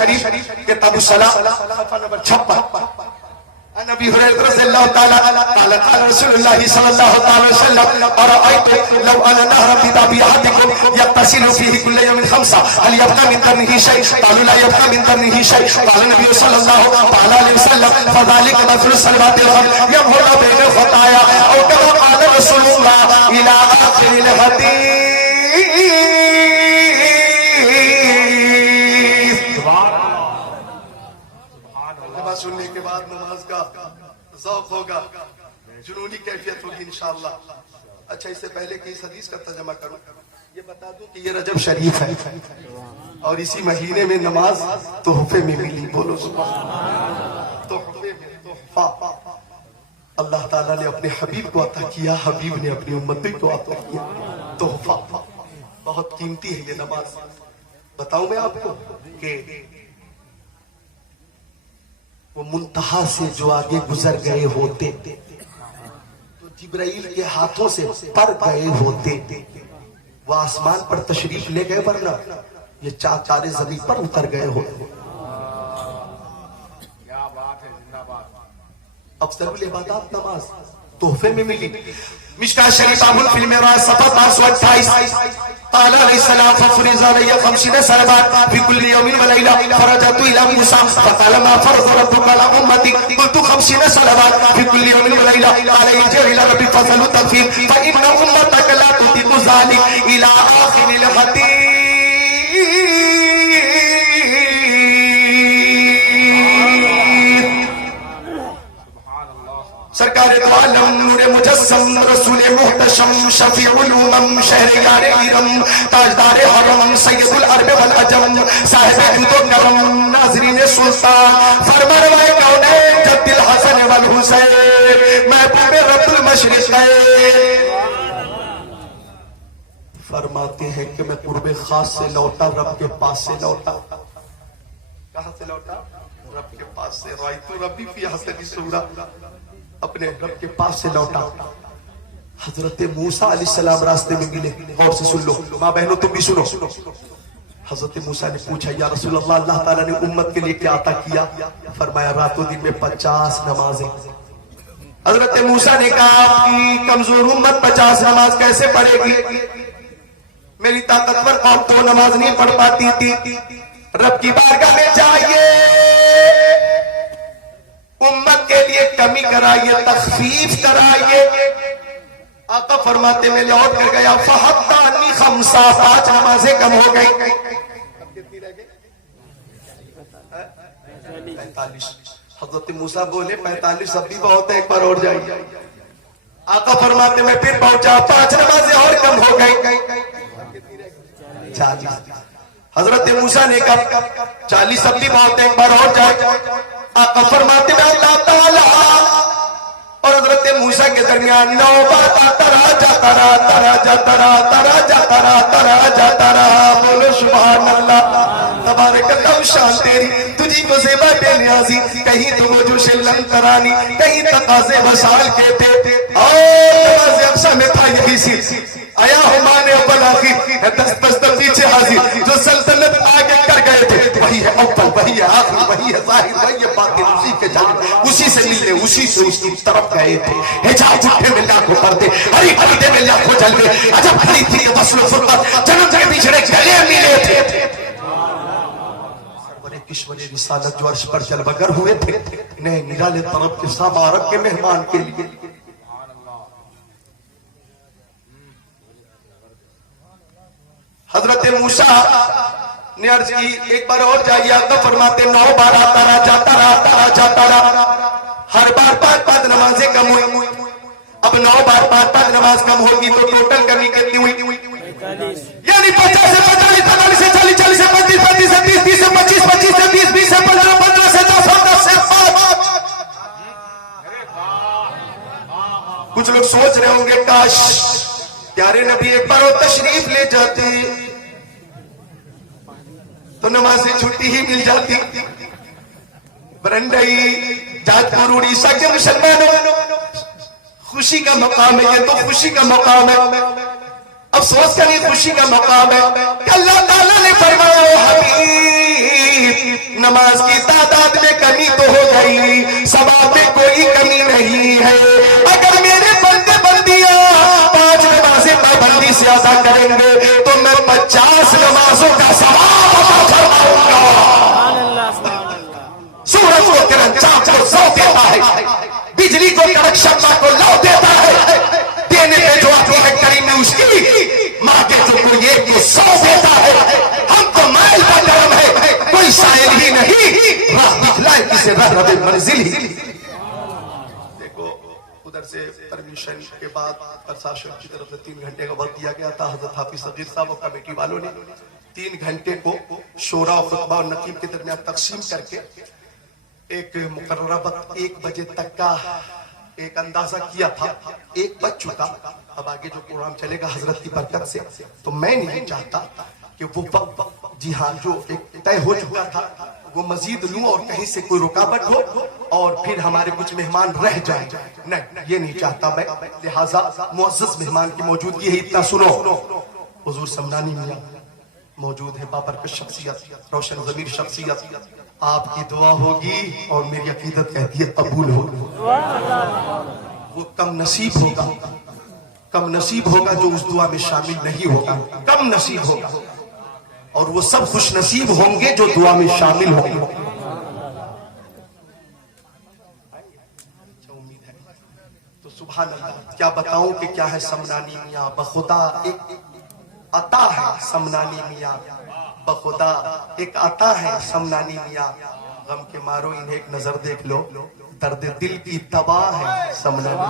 شریف کتاب الصلاۃ صفحہ نمبر 56 عن ابي هريره رضي الله تعالى قال قال رسول الله صلى الله تعالى وسلم ارايت لو ان نهرا بطبيعتكم يغتسل فيه كل يوم 5 هل يبقى من درنه شيء؟ قالوا لا يبقى من درنه شيء. قال النبي صلى الله تعالى عليه وسلم فذلك مثل الصلوات الخمس يمر بين الخطايا او كما قال رسول الله الى اخر الحديث. سننے کے بعد نماز کا ذوق ہوگا، جنونی کیفیت ہوگی انشاءاللہ. اچھا، اس سے پہلے کہ اس حدیث کا ترجمہ کروں، یہ بتا دوں کہ یہ رجب شریف ہے اور اسی مہینے میں نماز تحفے میں ملی. بولو سبحان اللہ. تحفے میں تحفہ اللہ تعالیٰ نے اپنے حبیب کو عطا کیا، حبیب نے اپنی امتی کو عطا کیا. تحفہ بہت قیمتی ہے یہ نماز. بتاؤں میں آپ کو کہ وہ منتہا سے جو آگے گزر گئے ہوتے تو جبرائیل کے ہاتھوں سے پر گئے ہوتے، وہ آسمان پر تشریف لے گئے، ورنہ یہ چارے زمین پر اتر گئے ہوتے. افضل العبادات نماز تحفے میں ملی. مشکاۃ شریف باب فی الميراث صفحہ 528 قال علیہ السلام ففرض علی 50 صلوات في كل يوم وليلة فرجعت الى موسى فقال ما فرض ربك على امتي قلت 50 صلوات في كل يوم وليلة قال ارجع الى ربك فاسأله التخفيف فان امتك لا تطيق ذلك الى اخر الحديث. سرکار دو عالم نور مجسم رسول محتشم شفیع الامم شہریار ارم تاجدار حرم سید العرب والعجم صاحب جود و کرم ناظرین سلطان فرمانوائے کونین جد الحسن والحسین محبوب رب المشرقین. فرماتے ہیں کہ میں قرب خاص سے لوٹا، رب کے پاس سے لوٹا. کہاں سے لوٹا؟ رب کے پاس سے. رأیت ربی فی حسن صورت، اپنے رب کے پاس سے لوٹا. حضرت موسیٰ علیہ السلام راستے میں ملے. غور سے سن لو ماں بہنوں، تم بھی سنو. حضرت موسیٰ نے پوچھا یا رسول اللہ، اللہ تعالیٰ نے امت کے لیے کیا عطا کیا؟ فرمایا رات و دن میں 50 نمازیں. حضرت موسیٰ نے کہا آپ کی کمزور امت 50 نماز کیسے پڑھے گی؟ میری طاقتور قوم تو نماز نہیں پڑھ پاتی تھی. رب کی بارگاہ میں جائیے، امت کے لیے کمی کرائیے، تخفیف کرائیے. آقا فرماتے میں لوٹ کر گیا فحطانی 5 نمازیں کم ہو گئی. کتنی رہ گئی؟ 45. حضرت موسیٰ بولے 45 اب بھی بہت ہے، ایک بار اور جائیے. آقا فرماتے میں پھر پہنچا 5 نمازیں اور کم ہو گئی. 40. حضرت موسیٰ نے کہا 40 اب بھی بہت ہے، ایک بار اور جائے. آقا فرماتے ہیں اللہ تعالیٰ اور حضرت موسیٰ کے درمیان 9 بار آتا رہا، جاتا رہا، ترا جاتا رہا، ترا جاتا رہا، ترا جاتا رہا. بولو سبحان اللہ. تبارک اللہ، شان تیری، تجھی کو زیبا بے نیازی. کہیں تو وہ جو شلن ترانی، کہیں تقاضے وسال کے تھے. اور نماز افسا میں تھا یہی سی آیا ہمانے اول آخر دست پیچھے حاضر. جو سلطنت آگے کر گئے تھے وہی ہے اول، وہی ہے آخر، وہی ہے ظاہر، وہی ہے باطن. اسی کے جانب اسی سے ملنے، اسی سے اس کی طرف گئے تھے. حجاب اٹھے میں لاکھوں پردے، ہری پردے میں لاکھوں جلوے. عجب کھڑی تھی کہ وصل و فرقت جنم کے بچھڑے گلے ملے تھے. سرور کشور رسالت جو عرش پر جلوگر ہوئے تھے، نئے نرالے طرف کے سب عرب کے مہمان کے لیے. حضرت موسیٰ نے عرض کی ایک بار اور جائیے. آقا فرماتے 9 بار آتا رہا، جاتا رہا، آتا رہا، جاتا رہا. ہر بار 5 نمازیں کم ہوئی. اب 9 بار 5 نماز کم ہوگی تو ٹوٹل کمی کتنی ہوئی؟ یعنی 50 سے 45، 45 سے 40، 40 سے 35، 35 سے 30، 30 سے 25، 25 سے 20، 20 سے 15، 15 سے 10، 10 سے 5. کچھ لوگ سوچ رہے ہوں گے کاش پیارے نبی ایک بار اور تشریف لے جاتے تو نماز چھٹی ہی مل جاتی. برنڈئی، جاج پور، اڑیسہ کے مسلمانوں، خوشی کا مقام ہے. یہ تو خوشی کا مقام ہے، افسوس کا نہیں خوشی کا مقام ہے کہ اللہ تعالیٰ نے فرمایا حبیب نماز کی تعداد میں کمی تو ہو گئی، ثواب میں کوئی کمی نہیں ہے۔ اگر میرے بندے بندیاں 5 نمازیں پابندی سے ادا کریں گے تو میں 50 نمازوں کا ثواب عطا فرماؤں گا۔ سورج کو کرن چاند کو سو دیتا ہے، بجلی کو کڑک شمع کو لو دیتا ہے، دینے پہ جو آتی ہے کریم میں اس کی مانگے تو کوئی ایک کو 100 دیتا ہے۔ ہم کو مائل کا کرم ہے، کوئی سائل ہی نہیں، راہ دکھلائے کسے رہب منزل ہی۔ دیکھو ادھر سے پرمیشن کے بعد پرشاسن کی طرف سے 3 گھنٹے کا وقت دیا گیا تھا۔ حضرت حافظ صغیر صاحب اور کمیٹی والوں نے 3 گھنٹے کو شورا اور خطبہ اور نقیب کے درمیان تقسیم کر کے ایک مقررہ وقت 1 بجے تک کا ایک اندازہ کیا تھا۔ 1 بج چکا، اب آگے جو پروگرام چلے گا حضرت کی برکت سے، تو میں نہیں چاہتا کہ وہ وقت جی ہاں جو ایک طے ہو چکا تھا وہ مزید لوں اور کہیں سے کوئی رکاوٹ ہو اور پھر ہمارے کچھ مہمان رہ جائیں، نہیں یہ نہیں چاہتا میں۔ لہٰذا معزز مہمان کی موجودگی ہے، اتنا سنو۔ حضور سمنانی میاں موجود ہے، بابرکت شخصیت، روشن ضمیر شخصیت، آپ کی دعا ہوگی اور میری عقیدت کہتی ہے قبول ہوگی۔ وہ کم نصیب ہوگا جو اس دعا میں شامل نہیں ہوگا، کم نصیب ہوگا، اور وہ سب خوش نصیب ہوں گے جو دعا میں شامل ہوں گے۔ تو سبحان اللہ، کیا بتاؤں کہ کیا ہے سمنانی میاں بخدا ایک عطا ہے، سمنانی میاں بخدا ایک عطا ہے، سمنانی میاں غم کے مارو انہیں ایک نظر دیکھ لو، درد دل کی تباہ ہے سمنانی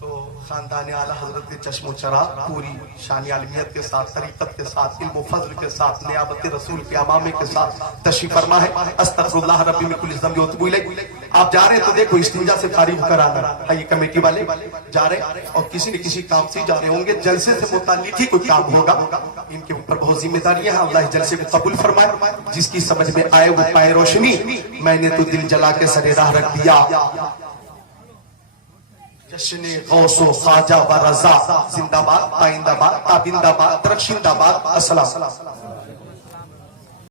تو خاندان اعلیٰ حضرت چشم و چراغ پوری شان عالمیت کے ساتھ، طریقت کے ساتھ، علم و فضل کے ساتھ، نیابت رسول کے امامے کے ساتھ تشریف فرما ہے۔ استغفر اللہ ربی من کل ذنب واتوب الیہ۔ آپ جا رہے ہیں تو دیکھو استنجا سے فارغ کرانا ہے، یہ کمیٹی والے جا رہے ہیں اور کسی نہ کسی کام سے جا رہے ہوں گے، جلسے سے متعلق ہی کوئی کام ہوگا، ان کے اوپر بہت ذمہ داریاں ہیں۔ اللہ جلسے کو قبول فرمائے، جس کی سمجھ میں آئے وہ پائے روشنی۔ میں نے تو دل جلا کے سر راہ رکھ دیا، جشن غوث و خواجہ و رضا زندہ باد، پائندہ باد، تابندہ باد، درخشندہ باد۔ السلام۔